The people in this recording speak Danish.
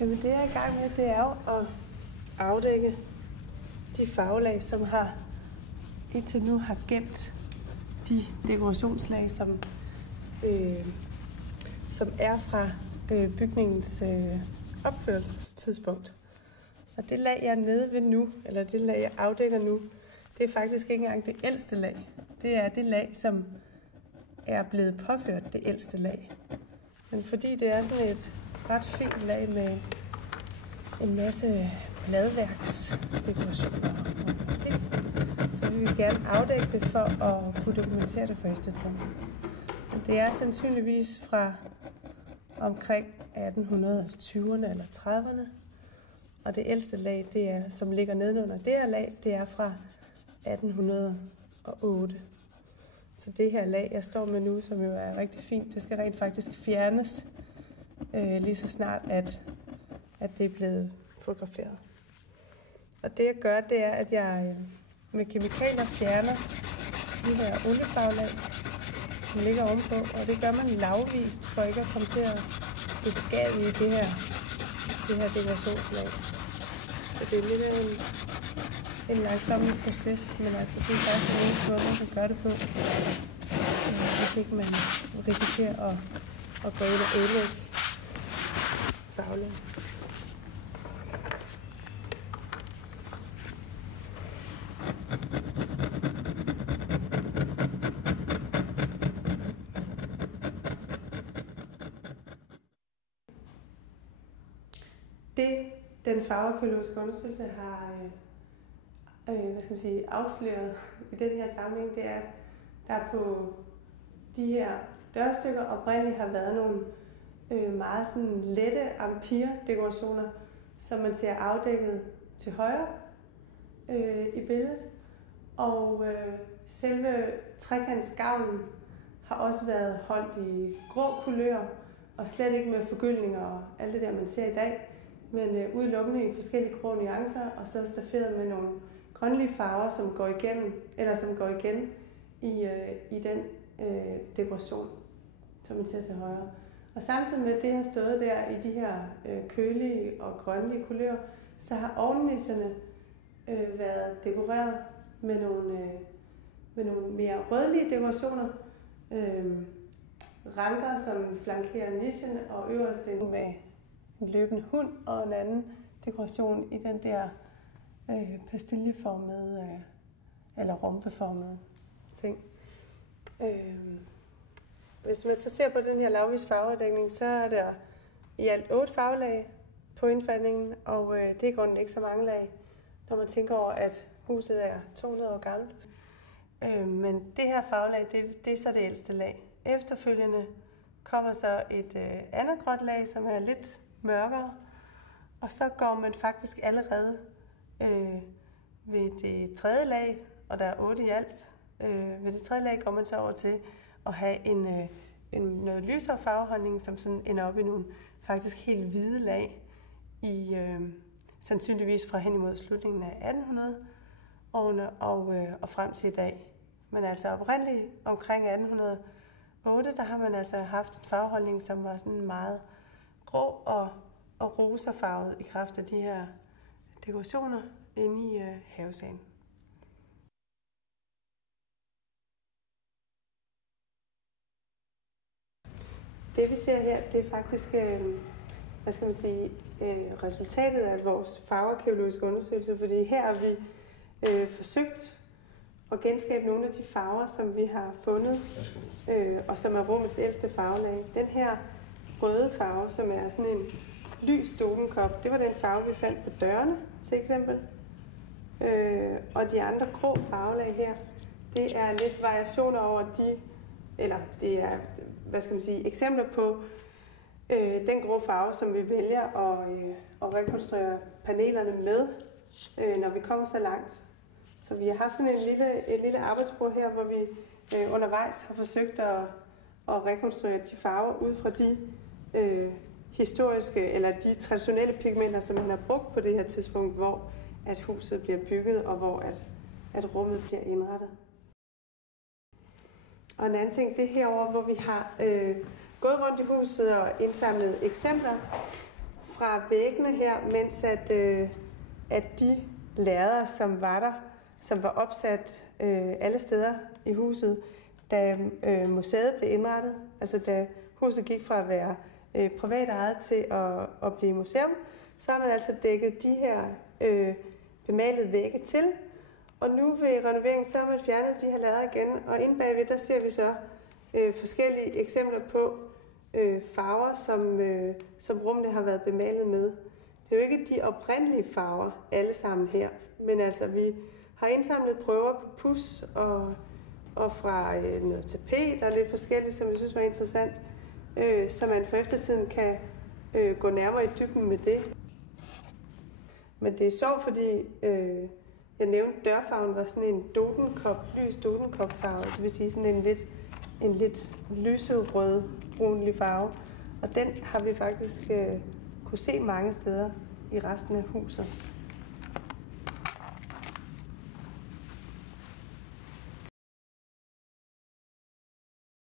Jamen det jeg er i gang med, det er jo at afdække de farvelag, som indtil nu har gemt de dekorationslag, som er fra bygningens opførelsestidspunkt. Og det lag, jeg er nede ved nu, eller det lag, jeg afdækker nu, det er faktisk ikke engang det ældste lag. Det er det lag, som er blevet påført det ældste lag. Men fordi det er sådan et ret fint lag med en masse bladværksdekorationer og matematik, så vil vi gerne afdække det for at kunne dokumentere det for eftertiden. Men det er sandsynligvis fra omkring 1820'erne eller 30'erne, og det ældste lag, det er, som ligger nedenunder det her lag, det er fra 1808. Så det her lag, jeg står med nu, som jo er rigtig fint, det skal rent faktisk fjernes lige så snart, at det er blevet fotograferet. Og det jeg gør, det er, at jeg med kemikalier fjerner de her oliefarvelag, som ligger ovenpå, og det gør man lavvist, for ikke at komme til at beskadie det her dekorationslag. Så det er lidt en langsom proces, men altså det er faktisk den eneste måde, man kan gøre det på, hvis ikke man risikerer at gå ind og ødelægge farvelag. Det, den farvearkæologiske undersøgelse har afsløret i den her sammenhæng, det er, at der på de her dørstykker oprindeligt har været nogle meget sådan lette empire-dekorationer, som man ser afdækket til højre i billedet. Og selve trekantsgavlen har også været holdt i grå kulør, og slet ikke med forgyldninger og alt det der, man ser i dag, men udelukkende i forskellige grå nuancer, og så stafferet med nogle grønlige farver, som går igen i den dekoration, som man ser til højre. Og samtidig med det har stået der i de her kølige og grønlige kulører, så har ovennisserne været dekoreret med nogle mere rødlige dekorationer. Ranker, som flankerer nichen, og øverst med en løbende hund og en anden dekoration i den der pastiljeformede eller rompeformede ting. Hvis man så ser på den her lavvis farvedækning, så er der i alt 8 farvelag på indfatningen, og det er i grunden ikke så mange lag, når man tænker over, at huset er 200 år gammelt. Men det her farvelag, det er så det ældste lag. Efterfølgende kommer så et andet gråt lag, som er lidt mørkere, og så går man faktisk allerede ved det tredje lag, og der er 8 i alt. Ved det tredje lag går man så over til at have noget lysere farveholdning, som sådan ender op i nogle faktisk helt hvide lag, sandsynligvis fra hen imod slutningen af 1800-årene og frem til i dag. Men altså oprindeligt omkring 1808, der har man altså haft en farveholdning, som var sådan meget grå og rosafarvet i kraft af de her dekorationer inde i havesagen. Det vi ser her, det er faktisk resultatet af vores farvearkæologiske undersøgelse, fordi her har vi forsøgt at genskabe nogle af de farver, som vi har fundet, og som er rummets ældste farvelag. Den her røde farve, som er sådan en lys dogenkop, det var den farve, vi fandt på dørene, til eksempel. Og de andre grå farvelag her, det er lidt variationer over det er, eksempler på den grå farve, som vi vælger at rekonstruere panelerne med, når vi kommer så langt. Så vi har haft sådan et lille arbejdsbord her, hvor vi undervejs har forsøgt at rekonstruere de farver ud fra de historiske eller de traditionelle pigmenter, som man har brugt på det her tidspunkt, hvor at huset bliver bygget og hvor at rummet bliver indrettet. Og en anden ting, det er herovre, hvor vi har gået rundt i huset og indsamlet eksempler fra væggene her, mens at de lærreder, som var der, som var opsat alle steder i huset, da museet blev indrettet, altså da huset gik fra at være privat ejet til at blive museum, så har man altså dækket de her bemalede vægge til. Og nu ved renoveringen, så har man fjernet de her lærreder igen, og inde bagved, der ser vi så forskellige eksempler på farver, som rummene har været bemalet med. Det er jo ikke de oprindelige farver alle sammen her, men altså vi har indsamlet prøver på puds og fra noget tapet og lidt forskelligt, som jeg synes var interessant, så man for eftertiden kan gå nærmere i dybden med det. Men det er sjovt, fordi jeg nævnte, dørfarven var sådan en lys dodenkopfarve, det vil sige sådan en lidt lyserød, brunlig farve. Og den har vi faktisk kunne se mange steder i resten af huset.